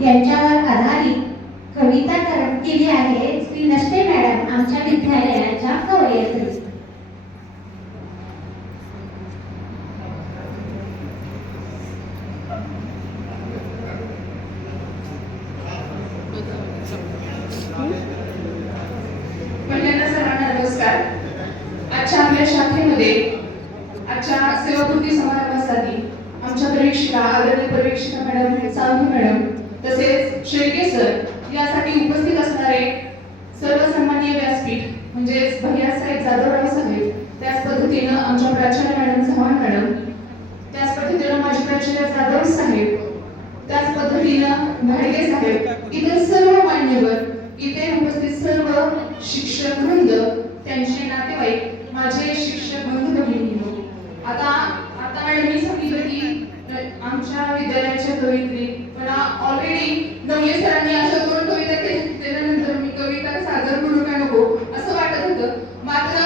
यांच्यावर आधारित कविता केली आहे श्री नष्टे मॅडम आमच्या विद्यालयाच्या कवयित्री. पहिल्यांदा सर्वांना नमस्कार. आजच्या आपल्या शाखेमध्ये आजच्या सेवापूर्ती समारंभासाठी आमच्या परीक्षिका आदरणीय परीक्षिका मॅडम सावंत मॅडम तसेच शेळके सर यासाठी उपस्थित असणारे सर्व सन्माननीय व्यासपीठ म्हणजेच भैयासाहेब जाधवराव साहेब, त्याच पद्धतीनं आमच्या प्राचार्य मॅडम चव्हाण मॅडम, त्याच पद्धतीनं माजी प्राचार्य जाधव साहेब, त्याच पद्धतीनं घाडगे साहेब, इतर सर्व मान्यवर, इथे उपस्थित सर्व शिक्षक वृंद, त्यांचे नातेवाईक, माझे शिक्षक बंधू भगिनींनो. आता मॅडमनी सांगितलं की आमच्या विद्यालयाच्या कवयित्री, पण ऑलरेडी नवले सरांनी अशा 2 कविता केल्यानंतर मी कविता सादर करू का नको असं वाटत होतं. मात्र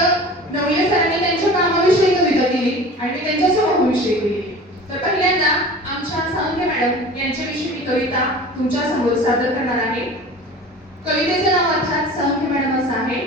नवले सरांनी त्यांच्या कामाविषयी कविता केली आणि त्यांच्या स्वभावाविषयी केली. तर पहिल्यांदा आमच्या सावंत मॅडम यांच्याविषयी मी कविता तुमच्या समोर सादर करणार आहे. कवितेचं नाव अर्थात सावंत मॅडम असं आहे.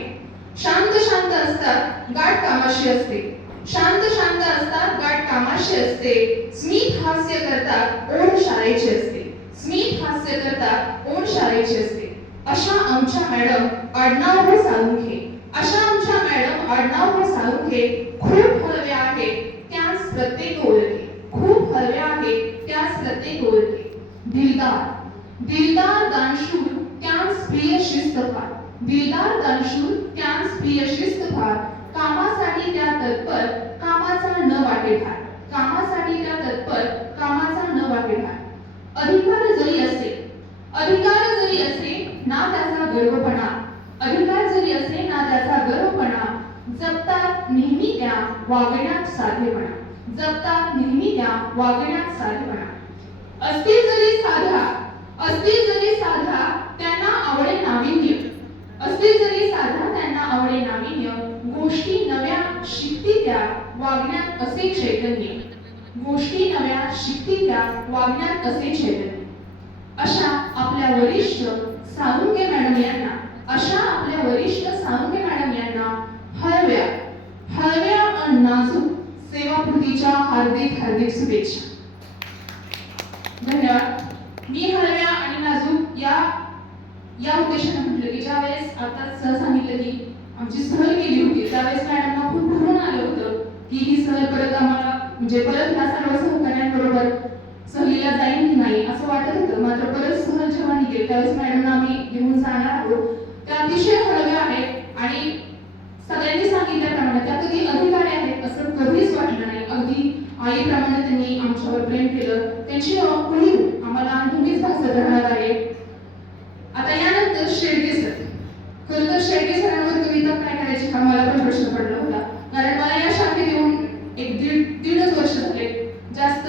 शांत शांत असतात गाठ कामाशी असते, शांत शांत असतात गाठ कामाशी असते, स्मित हास्य करतात ओढ शाळेची असते, स्मित हास्य करतात ओढ शाळेची असते. अशा आमच्या मॅडम आडनाव हो साळुंखे, अशा आमच्या मॅडम आडनाव हो साळुंखे, खूप हलव्या आहेत त्याच प्रत्येक ओळखे, खूप हलव्या आहेत त्याच प्रत्येक ओळखे. दिलदार दिलदार दानशूर त्याच प्रिय शिस्त फार, दिलदार दानशूर त्याच प्रिय शिस्त फार, कामासाठी त्या तत्पर कामाचा न वाटे भार, कामासाठी त्या तत्पर कामाचा न वाटे भार. अधिकार जरी असे, अधिकार जरी असे ना त्याचा गर्वपणा, अधिकार जरी असे ना त्याचा गर्वपणा, जपतात नेहमी त्या वागण्यात साधेपणा, जपतात नेहमी त्या वागण्यात साधेपणा. असतील जरी साधा, असतील जरी साधा त्यांना आवडे नाविन्य, असतील जरी साधा त्यांना आवडे नाविन्य, गोष्टी नव्या शिकती त्या वागण्यात असे चैतन्य, गोष्टी नव्या शिकती त्या वागण्यात असे चैतन्य. अशा आपल्या वरिष्ठ साळुंखे मॅडम यांना, अशा आपल्या वरिष्ठ साळुंखे मॅडम यांना हळव्या हळव्या आणि नाजूक सेवापूर्तीच्या हार्दिक हार्दिक शुभेच्छा. धन्यवाद. मी हळव्या आणि नाजूक या उद्देशाने म्हटलं की ज्यावेळेस आता सर सांगितलं की आमची सहल गेली होती त्यावेळेस मॅडमना खूप भरून आलं होतं की ही सहल परत आम्हाला म्हणजे परत ह्या सर्व सहकार्यांबरोबर सहलीला जाईल की नाही असं वाटत होतं. मात्र परत सहल जेव्हा निघेल त्यावेळेस मॅडमना आम्ही घेऊन जाणार आहोत. त्या अतिशय हळव्या आहेत आणि सगळ्यांनी सांगितल्याप्रमाणे त्या कधी अधिकारी आहेत असं कधीच वाटलं नाही. अगदी आईप्रमाणे त्यांनी आमच्यावर प्रेम केलं. त्यांची उणीव आम्हाला नेहमीच भासत राहणार आहे. आता यानंतर शेळके सर. खरं तर शेळके सरांवर कविता काय करायची हा मला पण प्रश्न पडला होता, कारण मला या शाखेत येऊन एक दीडच वर्ष झाले. जास्त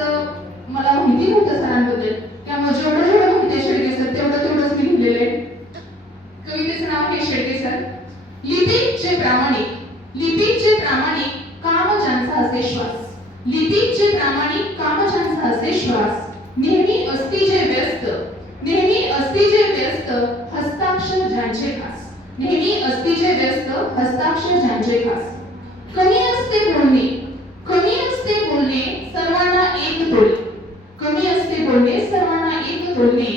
मला माहिती नव्हतं सरांबद्दल, त्यामुळे जेवढं माहिती आहे शेळके सर तेवढंच मी लिहिलेलं आहे. कवितेचं नाव आहे शेळके सर. लिपिकचे प्रामाणिक, लिपिकचे प्रामाणिक काम ज्यांचा असे श्वास, लिपिकचे प्रामाणिक काम ज्यांचा असे श्वास, नेहमी असती जे व्यस्त, नेहमी असती जे व्यस्त हस्ताक्षर ज्यांचे खास, नेहमी असती जे व्यस्त हस्ताक्षर ज्यांचे खास. कमी असते बोलणे, कमी असते बोलणे सर्वांना एक तोडणे, कमी असते बोलणे सर्वांना एक तोडणे.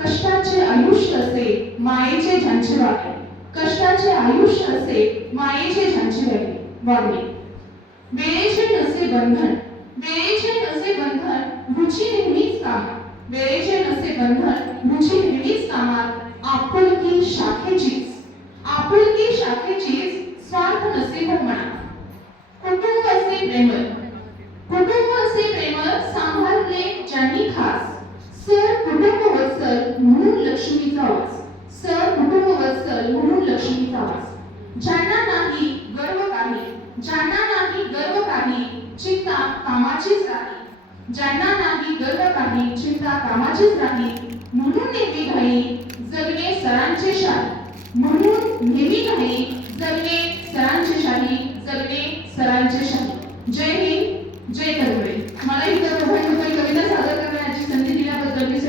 कष्टाचे आयुष्य असे मायेचे ज्यांचे वागणे, कष्टाचे आयुष्य असे मायेचे ज्यांचे वागणे. वेळेचे नसे बंधन, वेळेचे नसे बंधन रुची नेहमीच कामात, वेळेचे नसे बंधन रुची नेहमीच कामात. आपुलकी शाखेचीच, आपुलकी शाखेचीच स्वार्थ नसे हो मनात. कुटुंब असे प्रेमळ, कुटुंब असे प्रेमळ सांभाळले ज्यांनी खास. सर कुटुंब वत्सल म्हणून लक्ष्मीचा वास, सर कुटुंब वत्सल म्हणून लक्ष्मीचा वास. ज्यांना नाही गर्व काही, ज्यांना नाही गर्व काही चिंता कामाचीच राही, ज्यांना नाही गर्व काही चिंता कामाचीच राही. म्हणून नेहमी घाई जगणे सरांचे शाही, म्हणून नेहमी घाई जगणे सरांचे शाही, जगणे सरांचे शाही. जय हिंद, जय कर्मवीर. मला ही कविता सादर करण्याची संधी दिल्याबद्दल मी